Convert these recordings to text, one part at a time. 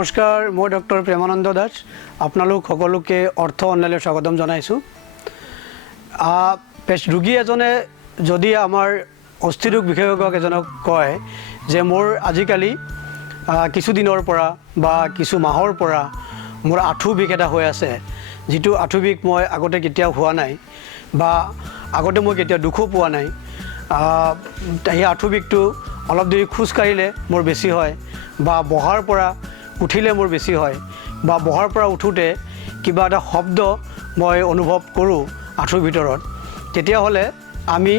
নমস্কাৰ, মই ডক্টৰ প্ৰেমানন্দ দাস। আপোনালোক সকলোকে অৰ্থ অনলাইনত স্বাগতম জনাইছোঁ। ৰোগী এজনে যদি আমাৰ অস্থিৰোগ বিশেষজ্ঞ এজনক কয় যে মোৰ আজিকালি কিছুদিনৰ পৰা বা কিছু মাহৰ পৰা মোৰ আঁঠু বিষ এটা হৈ আছে, যিটো আঁঠু বিষ মই আগতে কেতিয়াও হোৱা নাই বা আগতে মই কেতিয়াও দুখো পোৱা নাই। সেই আঁঠু বিষটো অলপ দেৰি খোজকাঢ়িলে মোৰ বেছি হয় বা বহাৰ পৰা উঠিলে মোৰ বেছি হয় বা বহাৰ পৰা উঠোঁতে কিবা এটা শব্দ মই অনুভৱ কৰোঁ আঁঠুৰ ভিতৰত, তেতিয়াহ'লে আমি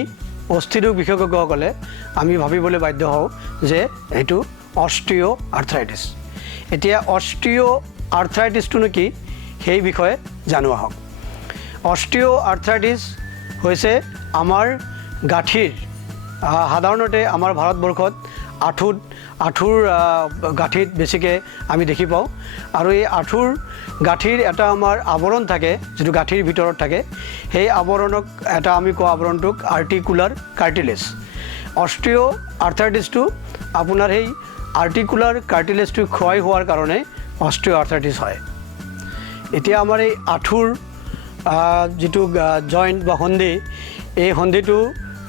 অস্থিৰোগ বিশেষজ্ঞসকলে আমি ভাবিবলৈ বাধ্য হওঁ যে এইটো অষ্ট্ৰিঅ' আৰ্থ্ৰাইটিছ। এতিয়া অষ্ট্ৰিঅ' আৰ্থ্ৰাইটিছটোনো কি সেই বিষয়ে জানো আহক। অষ্ট্ৰিঅ' আৰ্থ্ৰাইটিছ হৈছে আমাৰ গাঁঠিৰ, সাধাৰণতে আমাৰ ভাৰতবৰ্ষত আঁঠুৰ গাঁঠিত বেছিকৈ আমি দেখি পাওঁ। আৰু এই আঁঠুৰ গাঁঠিৰ এটা আমাৰ আৱৰণ থাকে, যিটো গাঁঠিৰ ভিতৰত থাকে। সেই আৱৰণক এটা আমি কোৱা আৱৰণটোক আৰ্টিকুলাৰ কাৰ্টিলেজ। অষ্ট্ৰিঅ' আৰ্থ্ৰাইটিছটো আপোনাৰ সেই আৰ্টিকুলাৰ কাৰ্টিলেজটো ক্ষয় হোৱাৰ কাৰণে অষ্ট্ৰিঅ' আৰ্থ্ৰাইটিছ হয়। এতিয়া আমাৰ এই আঁঠুৰ যিটো জইণ্ট বা সন্ধি, এই সন্ধিটো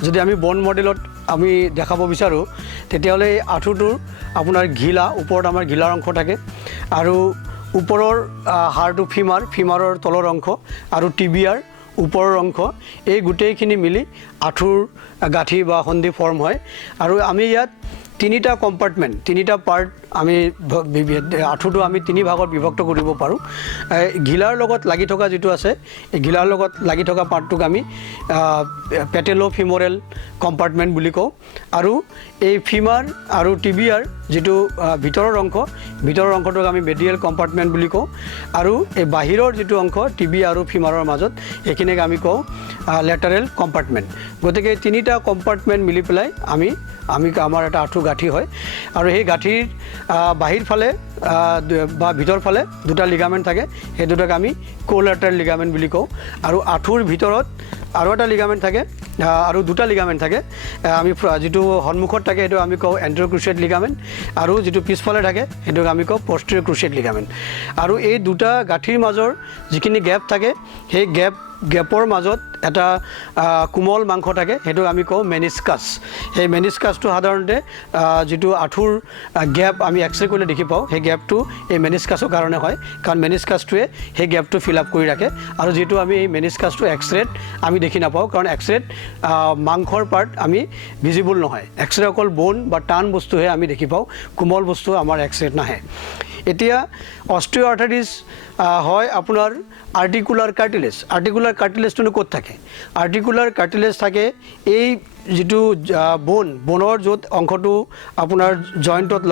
যদি আমি বন মডেলত আমি দেখাব বিচাৰোঁ, তেতিয়াহ'লে এই আঁঠুটোৰ আপোনাৰ ঘিলা, ওপৰত আমাৰ ঘিলাৰ অংশ থাকে আৰু ওপৰৰ হাড়টো ফিমাৰৰ তলৰ অংশ আৰু টিবিয়াৰ ওপৰৰ অংশ, এই গোটেইখিনি মিলি আঁঠুৰ গাঁঠি বা সন্ধি ফৰ্ম হয়। আৰু আমি ইয়াত তিনিটা কম্পাৰ্টমেণ্ট, তিনিটা পাৰ্ট, আমি আঁঠুটো আমি তিনি ভাগত বিভক্ত কৰিব পাৰোঁ। ঘিলাৰ লগত লাগি থকা যিটো আছে, এই ঘিলাৰ লগত লাগি থকা পাৰ্টটোক আমি পেটেলো-ফিমৰেল কম্পাৰ্টমেণ্ট বুলি কওঁ। আৰু এই ফিমাৰ আৰু টিবিয়াৰ যিটো ভিতৰৰ অংশটোক আমি মেডিয়েল কম্পাৰ্টমেণ্ট বুলি কওঁ। আৰু এই বাহিৰৰ যিটো অংশ টিবিয়া আৰু ফিমাৰৰ মাজত, এইখিনিক আমি কওঁ লেটাৰেল কম্পাৰ্টমেণ্ট। গতিকে তিনিটা কম্পাৰ্টমেণ্ট মিলি পেলাই আমাৰ এটা আঁঠু গাঁঠি হয়। আৰু সেই গাঁঠিৰ বাহিৰ ফালে বা ভিতৰ ফালে দুটা লিগামেণ্ট থাকে, সেই দুটাক আমি কোলেটাৰেল লিগামেণ্ট বুলি কওঁ। আৰু আঁঠুৰ ভিতৰত আৰু এটা লিগামেণ্ট থাকে, আৰু দুটা লিগামেণ্ট থাকে। আমি যিটো সন্মুখত থাকে সেইটো আমি কওঁ এণ্টেৰিয়ৰ ক্ৰুচিয়েট লিগামেণ্ট, আৰু যিটো পিছফালে থাকে সেইটোক আমি কওঁ পষ্টেৰিয়ৰ ক্ৰুচিয়েট লিগামেণ্ট। আৰু এই দুটা গাঁঠিৰ মাজৰ যিখিনি গেপ থাকে, সেই গেপৰ মাজত এটা কোমল মাংস থাকে, সেইটোক আমি কওঁ মেনিস্কাছ। সেই মেনিস্কাছটো সাধাৰণতে যিটো আঁঠুৰ গেপ আমি এক্সৰে কৰিলে দেখি পাওঁ, সেই গেপটো এই মেনিস্কাছৰ কাৰণে হয়, কাৰণ মেনিস্কাছটোৱে সেই গেপটো ফিল আপ কৰি ৰাখে। আৰু যিটো আমি এই মেনিস্কাছটো এক্সৰেত আমি দেখি নাপাওঁ, কাৰণ এক্সৰেত মাংসৰ পাৰ্ট আমি ভিজিবল নহয়। এক্সৰে অকল বোন বা টান বস্তুহে আমি দেখি পাওঁ, কোমল বস্তু আমাৰ এক্সৰেত নাহে। এতিয়া অষ্ট্ৰিঅ' আৰ্থ্ৰাইটিছ হয় আপোনাৰ আৰ্টিকুলাৰ কাৰ্টিলেজ। আৰ্টিকুলাৰ কাৰ্টিলেজটোনো ক'ত থাকে? আৰ্টিকুলাৰ কাৰ্টিলেজ থাকে এই যিটো বনৰ য'ত অংশটো আপোনাৰ জইণ্টৰ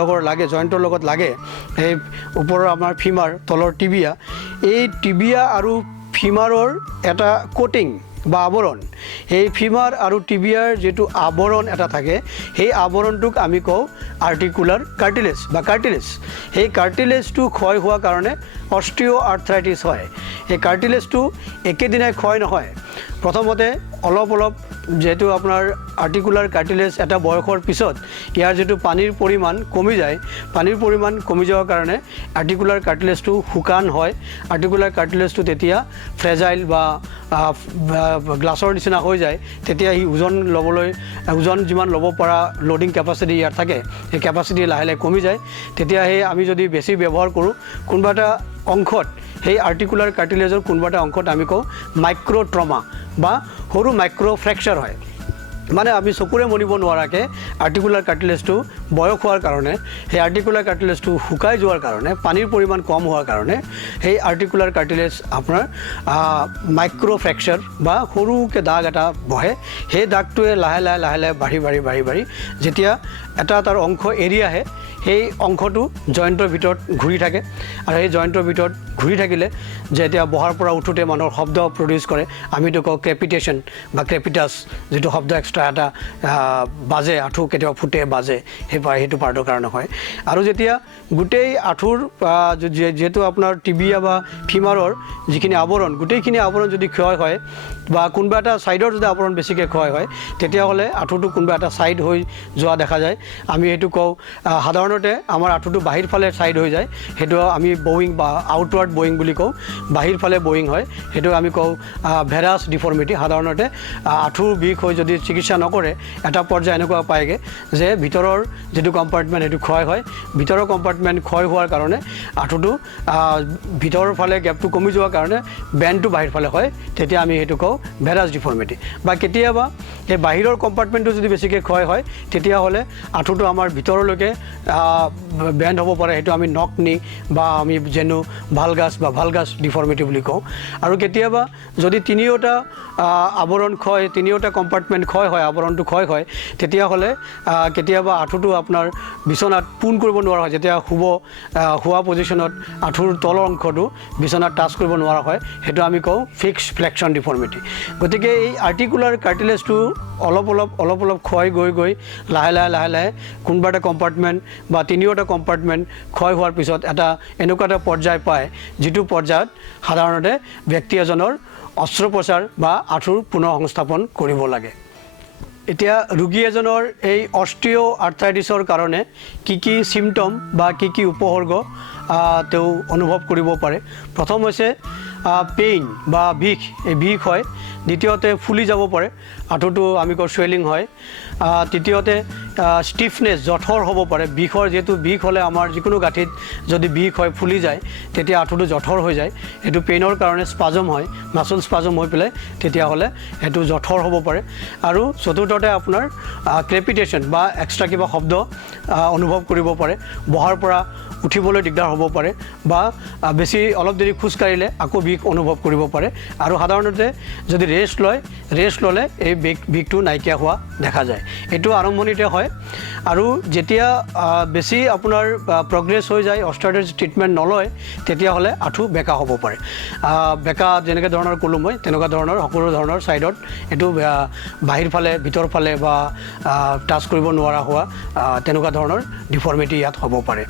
লগত লাগে, সেই ওপৰৰ আমাৰ ফিমাৰ, তলৰ টিবিয়া, এই টিবিয়া আৰু ফিমাৰৰ এটা কোটিং বা আৱৰণ, সেই ফিমাৰ আৰু টিবিয়াৰ যিটো আৱৰণ এটা থাকে, সেই আৱৰণটোক আমি কওঁ আৰ্টিকুলাৰ কাৰ্টিলেজ বা কাৰ্টিলেজ। সেই কাৰ্টিলেজটো ক্ষয় হোৱাৰ কাৰণে অষ্ট্ৰিঅ' আৰ্থ্ৰাইটিছ হয়। সেই কাৰ্টিলেজটো একেদিনাই ক্ষয় নহয়। প্ৰথমতে অলপ যিহেতু আপোনাৰ আৰ্টিকুলাৰ কাৰ্টিলেজ এটা বয়সৰ পিছত ইয়াৰ যিটো পানীৰ পৰিমাণ কমি যায়, পানীৰ পৰিমাণ কমি যোৱাৰ কাৰণে আৰ্টিকুলাৰ কাৰ্টিলেজটো শুকান হয়। আৰ্টিকুলাৰ কাৰ্টিলেজটো তেতিয়া ফ্ৰেজাইল বা গ্লাছৰ নিচিনা হৈ যায়। তেতিয়া সি ওজন যিমান ল'ব পৰা লোডিং কেপাচিটি ইয়াৰ থাকে, সেই কেপাচিটি লাহে লাহে কমি যায়। তেতিয়া আমি যদি বেছি ব্যৱহাৰ কৰোঁ কোনোবা এটা অংশত, সেই আৰ্টিকুলাৰ কাৰ্টিলেজৰ কোনোবা এটা অংশত আমি কওঁ মাইক্ৰ' ট্ৰমা বা সৰু মাইক্ৰ' ফ্ৰেকচাৰ হয়। মানে আমি চকুৰে মনিব নোৱাৰাকৈ আৰ্টিকুলাৰ কাৰ্টিলেজটো বয়স হোৱাৰ কাৰণে, সেই আৰ্টিকুলাৰ কাৰ্টিলেজটো শুকাই যোৱাৰ কাৰণে, পানীৰ পৰিমাণ কম হোৱাৰ কাৰণে সেই আৰ্টিকুলাৰ কাৰ্টিলেজ আপোনাৰ মাইক্ৰ' ফ্ৰেকচাৰ বা সৰুকৈ দাগ এটা বহে। সেই দাগটোৱে লাহে লাহে বাঢ়ি যেতিয়া এটা তাৰ অংশ এৰি আহে, সেই অংশটো জইণ্টৰ ভিতৰত ঘূৰি থাকে। আৰু সেই জইণ্টৰ ভিতৰত ঘূৰি থাকিলে যেতিয়া বহাৰ পৰা উঠোঁতে মানুহৰ শব্দ প্ৰডিউচ কৰে, আমিতো কওঁ ক্ৰেপিটেশ্যন বা ক্ৰেপিটাছ, যিটো শব্দ এক্সট্ৰা এটা বাজে আঁঠু কেতিয়াবা ফুটে বাজে সেইটো পাৰ্টৰ কাৰণে হয় আৰু যেতিয়া গোটেই আঁঠুৰ যেহেতু আপোনাৰ টিবিয়া বা ফিমাৰৰ যিখিনি আৱৰণ গোটেইখিনি আৱৰণ যদি ক্ষয় হয় বা কোনোবা এটা ছাইডৰ যদি আৱৰণ বেছিকৈ ক্ষয় হয় তেতিয়াহ'লে আঁঠুটো কোনোবা এটা ছাইড হৈ যোৱা দেখা যায় আমি সেইটো কওঁ সাধাৰণতে আমাৰ আঁঠুটো বাহিৰ ফালে ছাইড হৈ যায় সেইটো আমি বয়িং বা আউটৱাৰ্ড বয়িং বুলি কওঁ বাহিৰ ফালে বয়িং হয় সেইটো আমি কওঁ ভেৰাছ ডিফৰ্মিটি সাধাৰণতে আঁঠুৰ বিষ হৈ যদি চিকিৎসা নকৰে এটা পৰ্যায় এনেকুৱা পায়গৈ যে ভিতৰৰ যিটো কম্পাৰ্টমেণ্ট সেইটো ক্ষয় হয় ভিতৰৰ কম্পাৰ্টমেণ্ট ক্ষয় হোৱাৰ কাৰণে আঁঠুটো ভিতৰৰ ফালে গেপটো কমি যোৱাৰ কাৰণে বেণ্ডটো বাহিৰ ফালে হয় তেতিয়া আমি সেইটো কওঁ ভেৰাছ ডিফৰ্মিটি বা কেতিয়াবা এই বাহিৰৰ কম্পাৰ্টমেণ্টটো যদি বেছিকৈ ক্ষয় হয় তেতিয়াহ'লে আঁঠুটো আমাৰ ভিতৰলৈকে বেণ্ড হ'ব পাৰে সেইটো আমি নক নি বা আমি যেনো ভালগাছ ডিফৰ্মিটি বুলি কওঁ আৰু কেতিয়াবা যদি তিনিওটা আৱৰণ ক্ষয় তিনিওটা কম্পাৰ্টমেণ্ট ক্ষয় হয় আৱৰণটো ক্ষয় হয় তেতিয়াহ'লে কেতিয়াবা আঁঠুটো আপোনাৰ বিচনাত পোন কৰিব নোৱাৰা হয় যেতিয়া শোৱা পজিশ্যনত আঁঠুৰ তলৰ অংশটো বিচনাত টাচ কৰিব নোৱাৰা হয় সেইটো আমি কওঁ ফিক্স ফ্লেকশ্যন ডিফৰ্মিটি গতিকে এই আৰ্টিকুলাৰ কাৰ্টিলেজটো অলপ অলপ ক্ষয় গৈ লাহে লাহে কোনোবা এটা কম্পাৰ্টমেণ্ট বা তিনিওটা কম্পাৰ্টমেণ্ট ক্ষয় হোৱাৰ পিছত এনেকুৱা এটা পৰ্যায় পায় যিটো পৰ্যায়ত সাধাৰণতে ব্যক্তি এজনৰ অস্ত্ৰোপচাৰ বা আঁঠুৰ পুনৰ সংস্থাপন কৰিব লাগে এতিয়া ৰোগী এজনৰ এই অস্টিঅ' আৰ্থ্ৰাইটিছৰ কাৰণে কি চিমটম বা কি উপসৰ্গ তেওঁ অনুভৱ কৰিব পাৰে প্ৰথম হৈছে পেইন বা বিষ এই বিষ হয় দ্বিতীয়তে ফুলি যাব পাৰে আঁঠুটো আমি কওঁ চুৱেলিং হয় তৃতীয়তে ষ্টিফনেছ জঠৰ হ'ব পাৰে বিষৰ যিহেতু বিষ হ'লে আমাৰ যিকোনো গাঁঠিত যদি বিষ হয় ফুলি যায় তেতিয়া আঁঠুটো জঠৰ হৈ যায় এইটো পেইনৰ কাৰণে স্পাজম হয় মাচল স্পাজম হৈ পেলাই তেতিয়াহ'লে সেইটো জঠৰ হ'ব পাৰে আৰু চতুৰ্থতে আপোনাৰ ক্ৰেপিটেশ্যন বা এক্সট্ৰা কিবা শব্দ অনুভৱ কৰিব পাৰে বহাৰ পৰা উঠিবলৈ দিগদাৰ হ'ব পাৰে বা বেছি অলপ দেৰি খোজকাঢ়িলে আকৌ বিষ অনুভৱ কৰিব পাৰে আৰু সাধাৰণতে যদি ৰেষ্ট ল'লে এই বিষটো নাইকিয়া হোৱা দেখা যায় এইটো আৰম্ভণিতে হয় আৰু যেতিয়া বেছি আপোনাৰ প্ৰগ্ৰেছ হৈ যায় অস্টিঅ'আৰ্থ্ৰাইটিছ ট্ৰিটমেণ্ট নলয় তেতিয়াহ'লে আঁঠু বেকা হ'ব পাৰে বেকা যেনেকৈ ধৰণৰ ক'লোঁ মই তেনেকুৱা ধৰণৰ সকলো ধৰণৰ ছাইডত এইটো বাহিৰ ফালে ভিতৰ ফালে বা টাচ কৰিব নোৱাৰা হোৱা তেনেকুৱা ধৰণৰ ডিফৰ্মিটি ইয়াত হ'ব পাৰে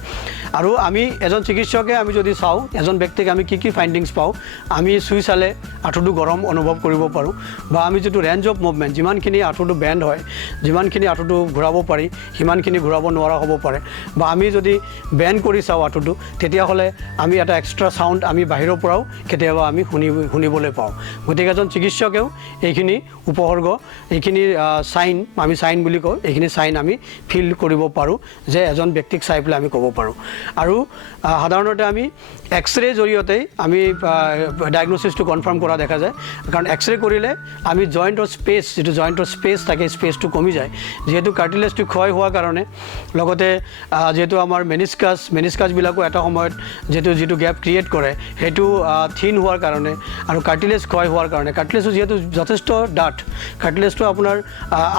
আৰু আমি এজন চিকিৎসকে আমি যদি চাওঁ এজন ব্যক্তিক আমি কি ফাইণ্ডিংছ পাওঁ আমি চুই চালে আঁঠুটো গৰম অনুভৱ কৰিব পাৰোঁ বা আমি যিটো ৰেঞ্জ অফ মুভমেণ্ট যিমানখিনি আঁঠুটো বেণ্ড হয় যিমানখিনি আঁঠুটো ঘূৰাব পাৰি সিমানখিনি ঘূৰাব নোৱাৰা হ'ব পাৰে বা আমি যদি বেণ্ড কৰি চাওঁ আঁঠুটো তেতিয়াহ'লে আমি এটা এক্সট্ৰা চাউণ্ড আমি বাহিৰৰ পৰাও কেতিয়াবা আমি শুনিবলৈ পাওঁ গতিকে এজন চিকিৎসকেও এইখিনি উপসৰ্গ এইখিনি আমি চাইন বুলি কওঁ এইখিনি চাইন আমি ফিল কৰিব পাৰোঁ যে এজন ব্যক্তিক চাই পেলাই আমি ক'ব পাৰোঁ আৰু সাধাৰণতে আমি এক্সৰে জৰিয়তেই আমি ডায়েগনচিছটো কনফাৰ্ম কৰা দেখা যায় কাৰণ এক্সৰে কৰিলে আমি জইণ্টৰ স্পেচ যিটো জইণ্টৰ স্পেচ থাকে স্পেচটো কমি যায় যিহেতু কাৰ্টিলেজটো ক্ষয় হোৱাৰ কাৰণে লগতে যিহেতু আমাৰ মেনিস্কাছবিলাকো এটা সময়ত যিটো গেপ ক্ৰিয়েট কৰে সেইটো থিন হোৱাৰ কাৰণে আৰু কাৰ্টিলেজ ক্ষয় হোৱাৰ কাৰণে কাৰ্টিলেজটো যিহেতু যথেষ্ট ডাঠ কাৰ্টিলেজটো আপোনাৰ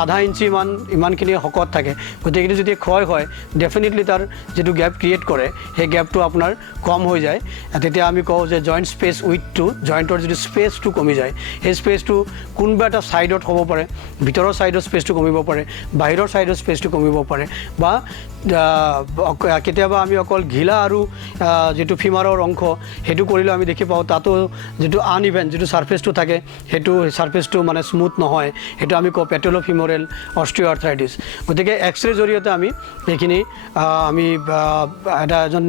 আধা ইঞ্চি ইমানখিনি শকত থাকে গতিকে যদি ক্ষয় হয় ডেফিনেটলি তাৰ যিটো গেপ ক্ৰিয়েট কৰে সেই গেপটো আপোনাৰ কম হৈ যায় তেতিয়া আমি কওঁ যে জইণ্ট স্পেচ উইথটো জইণ্টৰ যিটো স্পেচটো কমি যায় সেই স্পেচটো কোনোবা এটা ছাইডত হ'ব পাৰে ভিতৰৰ ছাইডৰ স্পেচটো কমিব পাৰে বাহিৰৰ ছাইডৰ স্পেচটো কমিব পাৰে বা কেতিয়াবা আমি অকল ঘিলা আৰু যিটো ফিমাৰৰ অংশ সেইটো কৰিলেও আমি দেখি পাওঁ তাতো যিটো আনইভেন যিটো ছাৰ্ফেচটো থাকে সেইটো ছাৰ্ফেচটো মানে স্মুথ নহয় সেইটো আমি কওঁ পেটেলোফিমৰেল অস্টিঅ'আৰ্থ্ৰাইটিছ গতিকে এক্সৰে জৰিয়তে আমি এইখিনি আমি এজন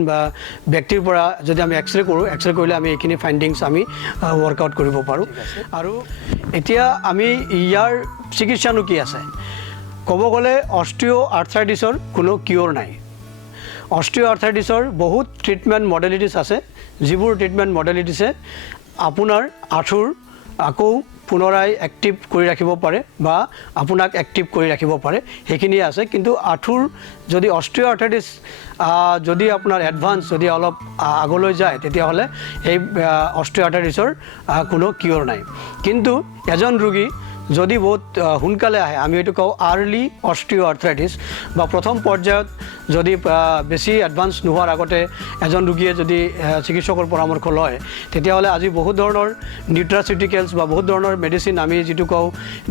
ব্যক্তিৰ পৰা যদি আমি এক্সৰে কৰোঁ এক্সৰে কৰিলে আমি এইখিনি ফাইণ্ডিংছ আমি ৱৰ্কআউট কৰিব পাৰোঁ আৰু এতিয়া আমি ইয়াৰ চিকিৎসানো কি আছে ক'ব গ'লে অস্টিঅ'আৰ্থ্ৰাইটিছৰ কোনো কিয়ৰ নাই অস্টিঅ'আৰ্থ্ৰাইটিছৰ বহুত ট্ৰিটমেণ্ট মডেলিটিছ আছে যিবোৰ ট্ৰিটমেণ্ট মডেলিটিছে আপোনাৰ আঁঠুৰ আকৌ পুনৰাই এক্টিভ কৰি ৰাখিব পাৰে বা আপোনাক এক্টিভ কৰি ৰাখিব পাৰে সেইখিনিয়ে আছে কিন্তু আঁঠুৰ যদি অস্টিঅ'আৰ্থ্ৰাইটিছ যদি আপোনাৰ এডভান্স যদি অলপ আগলৈ যায় তেতিয়াহ'লে এই অস্টিঅ'আৰ্থ্ৰাইটিছৰ কোনো কিয়ৰ নাই কিন্তু এজন ৰোগী যদি বহুত সোনকালে আহে আমি এইটো কওঁ আৰ্লি অস্টিঅ'আৰ্থ্ৰাইটিছ বা প্ৰথম পৰ্যায়ত যদি বেছি এডভান্স নোহোৱাৰ আগতে এজন ৰোগীয়ে যদি চিকিৎসকৰ পৰামৰ্শ লয় তেতিয়াহ'লে আজি বহুত ধৰণৰ নিউট্ৰাচিউটিকেলছ বা বহুত ধৰণৰ মেডিচিন আমি যিটো কওঁ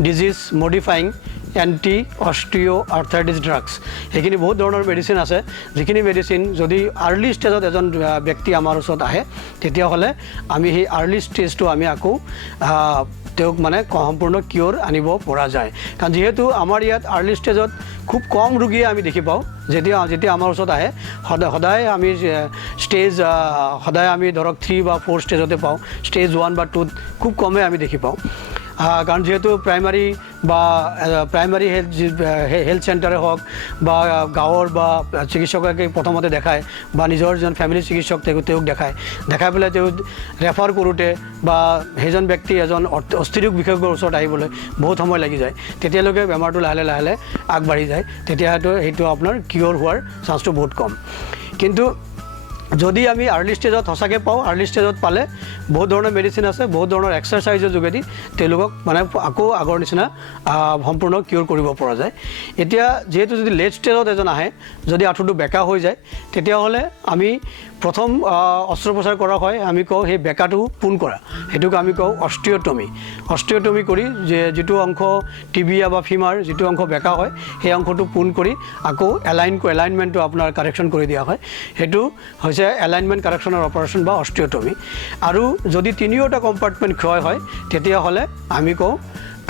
disease modifying anti osteo' arthritis drugs সেইখিনি বহুত ধৰণৰ মেডিচিন আছে যিখিনি মেডিচিন যদি আৰ্লি ষ্টেজত এজন ব্যক্তি আমাৰ ওচৰত আহে তেতিয়াহ'লে আমি সেই আৰ্লি ষ্টেজটো আমি আকৌ তেওঁক মানে সম্পূৰ্ণ কিয়ৰ আনিব পৰা যায় কাৰণ যিহেতু আমাৰ ইয়াত আৰ্লি ষ্টেজত খুব কম ৰোগীয়ে আমি দেখি পাওঁ যেতিয়া আমাৰ ওচৰত আহে সদায় আমি ষ্টেজ সদায় আমি ধৰক 3 বা 4 ষ্টেজতে পাওঁ ষ্টেজ 1 বা 2 খুব কমেই আমি দেখি পাওঁ কাৰণ যেহেতু প্ৰাইমাৰী হেল্থ চেণ্টাৰে হওক বা গাঁৱৰ বা চিকিৎসকে প্ৰথমতে দেখায় বা নিজৰ যেন ফেমিলি চিকিৎসক তেওঁক দেখাই পেলাই তেওঁ ৰেফাৰ কৰোঁতে বা সেইজন ব্যক্তি এজন অস্থিৰোগ বিশেষজ্ঞৰ ওচৰত আহিবলৈ বহুত সময় লাগি যায় তেতিয়ালৈকে বেমাৰটো লাহে লাহে আগবাঢ়ি যায় তেতিয়াতো সেইটো আপোনাৰ কিয়ৰ হোৱাৰ চান্সটো বহুত কম কিন্তু যদি আমি আৰ্লি ষ্টেজত সঁচাকৈ পাওঁ আৰ্লি ষ্টেজত পালে বহুত ধৰণৰ মেডিচিন আছে বহুত ধৰণৰ এক্সাৰচাইজৰ যোগেদি তেওঁলোকক মানে আকৌ আগৰ নিচিনা সম্পূৰ্ণ কিয়ৰ কৰিব পৰা যায় এতিয়া যিহেতু যদি লেট ষ্টেজত এজন আহে যদি আঁঠুটো বেকা হৈ যায় তেতিয়াহ'লে আমি প্ৰথম অস্ত্ৰোপচাৰ কৰা হয় আমি কওঁ সেই বেকাটো পোন কৰা সেইটোক আমি কওঁ অষ্ট্ৰিঅ'টমি কৰি যিটো অংশ টিবিয়া বা ফিমাৰ যিটো অংশ বেকা হয় সেই অংশটো পোন কৰি আকৌ এলাইনমেণ্টটো আপোনাৰ কাৰেকশ্যন কৰি দিয়া হয় সেইটো হৈছে এলাইনমেণ্ট কাৰেকশ্যনৰ অপাৰেশ্যন বা অষ্ট্ৰিঅ'টমি আৰু যদি তিনিওটা কম্পাৰ্টমেণ্ট ক্ষয় হয় তেতিয়াহ'লে আমি কওঁ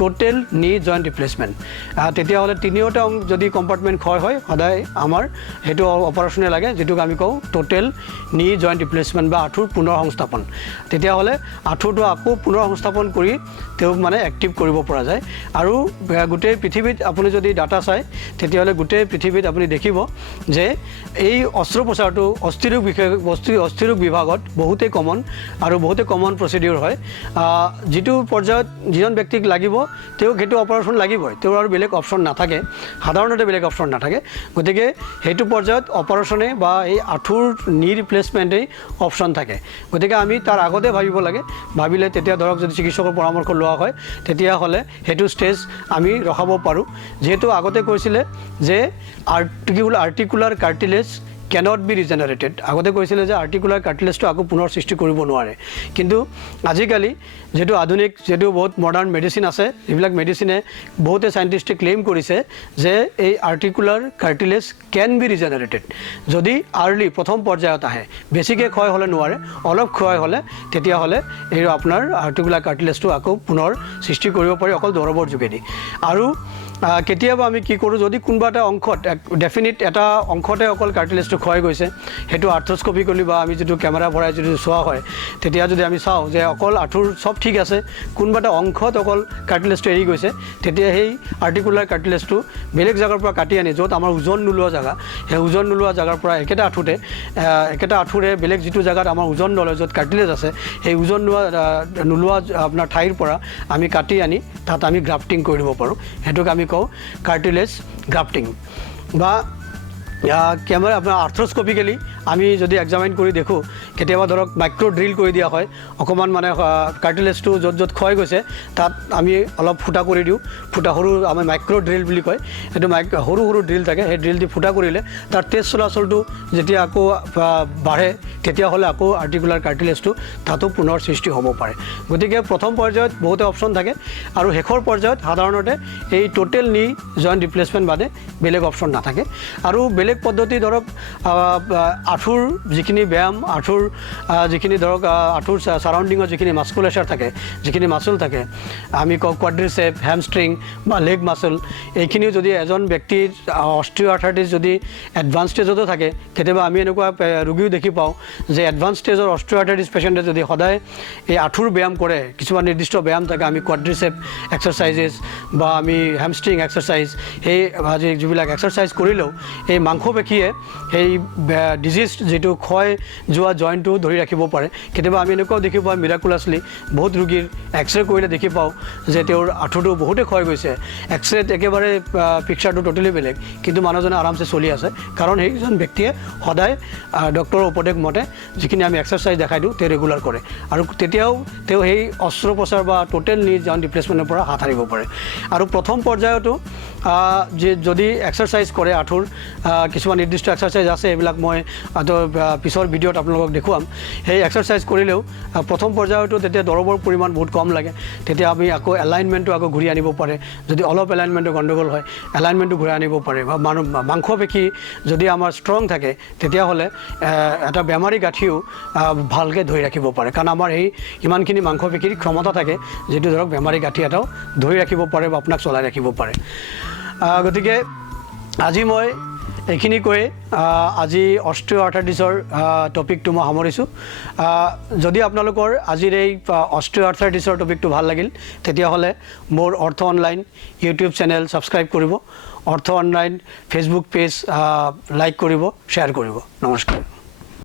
টোটেল নি জইণ্ট ৰিপ্লেচমেণ্ট তেতিয়াহ'লে তিনিওটা যদি কম্পাৰ্টমেণ্ট ক্ষয় হয় সদায় আমাৰ সেইটো অপাৰেশ্যনে লাগে যিটোক আমি কওঁ টোটেল নি জইণ্ট ৰিপ্লেচমেণ্ট বা আঁঠুৰ পুনৰ সংস্থাপন তেতিয়াহ'লে আঁঠুটো আকৌ পুনৰ সংস্থাপন কৰি তেওঁক মানে এক্টিভ কৰিব পৰা যায় আৰু গোটেই পৃথিৱীত আপুনি যদি ডাটা চায় তেতিয়াহ'লে গোটেই পৃথিৱীত আপুনি দেখিব যে এই অস্ত্ৰোপচাৰটো অস্থিৰোগ বিভাগত বহুতেই কমন আৰু বহুতেই কমন প্ৰচিডিউৰ হয় যিটো পৰ্যায়ত যিজন ব্যক্তিক লাগিব তেওঁক সেইটো অপাৰেশ্যন লাগিবই তেওঁৰ আৰু বেলেগ অপশ্যন নাথাকে সাধাৰণতে বেলেগ অপশ্যন নাথাকে গতিকে সেইটো পৰ্যায়ত অপাৰেশ্যনে বা এই আঁঠুৰ নি ৰিপ্লেচমেণ্টেই অপশ্যন থাকে গতিকে আমি তাৰ আগতে ভাবিব লাগে ভাবিলে তেতিয়া ধৰক যদি চিকিৎসকৰ পৰামৰ্শ লোৱা হয় তেতিয়াহ'লে সেইটো ষ্টেজ আমি ৰখাব পাৰোঁ যিহেতু আগতে কৈছিলে যে আৰ্টিকুলাৰ কাৰ্টিলেজ কেনট বি ৰিজেনাৰেটেড আগতে কৈছিলে যে আৰ্টিকুলাৰ কাৰ্টিলেজটো আকৌ পুনৰ সৃষ্টি কৰিব নোৱাৰে কিন্তু আজিকালি যেটো আধুনিক যেটো বহুত মডাৰ্ণ মেডিচিন আছে এইবিলাক মেডিচিনে বহুতে সাইন্টিষ্টে ক্লেইম কৰিছে যে এই আৰ্টিকুলাৰ কাৰ্টিলেজ কেন বি ৰিজেনাৰেটেড যদি আৰ্লি প্ৰথম পৰ্যায়ত আহে বেছিকৈ ক্ষয় হ'লে নোৱাৰে অলপ ক্ষয় হ'লে তেতিয়াহ'লে এই আপোনাৰ আৰ্টিকুলাৰ কাৰ্টিলেজটো আকৌ পুনৰ সৃষ্টি কৰিব পাৰি অকল দৰৱৰ যোগেদি আৰু কেতিয়াবা আমি কি কৰোঁ যদি কোনোবা এটা অংশত ডেফিনিট এটা অংশতে অকল কাৰ্টিলেজটো ক্ষয় গৈছে সেইটো আৰ্থ্ৰস্কপি কৰি বা আমি যিটো কেমেৰা ভৰাই যদি চোৱা হয় তেতিয়া যদি আমি চাওঁ যে অকল আঁঠুৰ সব ঠিক আছে কোনোবা এটা অংশত অকল কাৰ্টিলেজটো এৰি গৈছে তেতিয়া সেই আৰ্টিকুলাৰ কাৰ্টিলেজটো বেলেগ জাগাৰ পৰা কাটি আনি য'ত আমাৰ ওজন নোলোৱা জাগা সেই ওজন নোলোৱা জাগাৰ পৰা একেটা আঁঠুৰে বেলেগ যিটো জাগাত আমাৰ ওজন নলয় য'ত কাৰ্টিলেজ আছে সেই ওজন নোলোৱা আপোনাৰ ঠাইৰ পৰা আমি কাটি আনি তাত আমি গ্ৰাফটিং কৰি দিব পাৰোঁ সেইটোক আমি কওঁ কাৰ্টিলেজ গ্ৰাফটিং বা কেমেৰা আপোনাৰ আৰ্থ্ৰস্কপিকেলি আমি যদি এক্সামিন কৰি দেখোঁ কেতিয়াবা ধৰক মাইক্ৰ' ড্ৰিল কৰি দিয়া হয় অকণমান মানে কাৰ্টিলেজটো য'ত ক্ষয় গৈছে তাত আমি অলপ ফুটা কৰি দিওঁ ফুটা সৰু আমি মাইক্ৰ' ড্ৰিল বুলি কয় সেইটো সৰু ড্ৰিল থাকে সেই ড্ৰিল দি ফুটা কৰিলে তাৰ তেজ চলাচলটো যেতিয়া আকৌ বাঢ়ে তেতিয়াহ'লে আকৌ আৰ্টিকুলাৰ কাৰ্টিলেজটো তাতো পুনৰ সৃষ্টি হ'ব পাৰে গতিকে প্ৰথম পৰ্যায়ত বহুতে অপশ্যন থাকে আৰু শেষৰ পৰ্যায়ত সাধাৰণতে এই টোটেল নি জইণ্ট ৰিপ্লেচমেণ্ট বাদে বেলেগ অপশ্যন নাথাকে আৰু বেলেগ পদ্ধতি ধৰক আঁঠুৰ যিখিনি ব্যায়াম আঁঠুৰ যিখিনি ধৰক আঁঠুৰ ছাৰাউণ্ডিঙত যিখিনি মাস্কুলেচাৰ থাকে যিখিনি মাচল থাকে আমি কওঁ কোৱাড্ৰিচেপ হেমষ্ট্ৰিং বা লেগ মাচল এইখিনিও যদি এজন ব্যক্তিৰ অষ্ট্ৰিঅ'আৰ্থ্ৰাইটিছ যদি এডভান্স ষ্টেজতো থাকে কেতিয়াবা আমি এনেকুৱা ৰোগীও দেখি পাওঁ যে এডভান্স ষ্টেজৰ অষ্ট্ৰিঅ'আৰ্থ্ৰাইটিছ পেচেণ্টে যদি সদায় এই আঁঠুৰ ব্যায়াম কৰে কিছুমান নিৰ্দিষ্ট ব্যায়াম থাকে আমি কোৱাড্ৰিচেপ এক্সাৰচাইজেছ বা আমি হেমষ্ট্ৰিং এক্সাৰচাইজ সেই যিবিলাক এক্সাৰচাইজ কৰিলেও এই মাংসপেশীয়ে সেই ডিজিজ যিটো ক্ষয় যোৱা জইণ্টটো ধৰি ৰাখিব পাৰে কেতিয়াবা আমি এনেকুৱাও দেখি পাওঁ মিৰাকুলাছলি বহুত ৰোগীৰ এক্সৰে কৰিলে দেখি পাওঁ যে তেওঁৰ আঁঠুটো বহুতেই ক্ষয় গৈছে এক্সৰেত একেবাৰে পিকচাৰটো টোটেলি বেলেগ কিন্তু মানুহজনে আৰামছে চলি আছে কাৰণ সেইজন ব্যক্তিয়ে সদায় ডক্টৰৰ উপদেশ মতে যিখিনি আমি এক্সাৰচাইজ দেখাই দিওঁ তেওঁ ৰেগুলাৰ কৰে আৰু তেতিয়াও তেওঁ সেই অস্ত্ৰোপচাৰ বা টোটেল নি জইণ্ট ৰিপ্লেচমেণ্টৰ পৰা হাত সাৰিব পাৰে আৰু প্ৰথম পৰ্যায়তো যদি এক্সাৰচাইজ কৰে আঁঠুৰ কিছুমান নিৰ্দিষ্ট এক্সাৰচাইজ আছে এইবিলাক মই পিছৰ ভিডিঅ'ত আপোনালোকক দেখুৱাম সেই এক্সাৰচাইজ কৰিলেও প্ৰথম পৰ্যায়তো তেতিয়া দৰৱৰ পৰিমাণ বহুত কম লাগে তেতিয়া আমি আকৌ এলাইনমেণ্টটো আকৌ ঘূৰি আনিব পাৰে যদি অলপ এলাইনমেণ্টৰ গণ্ডগোল হয় এলাইনমেণ্টটো ঘূৰাই আনিব পাৰে বা মাংসপেশী যদি আমাৰ ষ্ট্ৰং থাকে তেতিয়াহ'লে এটা বেমাৰী গাঁঠিও ভালকৈ ধৰি ৰাখিব পাৰে কাৰণ আমাৰ এই ইমানখিনি মাংসপেশীৰ ক্ষমতা থাকে যিটো ধৰক বেমাৰী গাঁঠি এটাও ধৰি ৰাখিব পাৰে বা আপোনাক চলাই ৰাখিব পাৰে গতিকে আজি মই এইখিনি কৈ আজি অষ্ট্ৰিঅ'আৰ্থ্ৰাইটিছৰ টপিকটো মই সামৰিছোঁ যদি আপোনালোকৰ আজিৰ এই অষ্ট্ৰিঅ'আৰ্থ্ৰাইটিছৰ টপিকটো ভাল লাগিল তেতিয়াহ'লে মোৰ অৰ্থ অনলাইন ইউটিউব চেনেল ছাবস্ক্ৰাইব কৰিব অৰ্থ অনলাইন ফেচবুক পেজ লাইক কৰিব শ্বেয়াৰ কৰিব নমস্কাৰ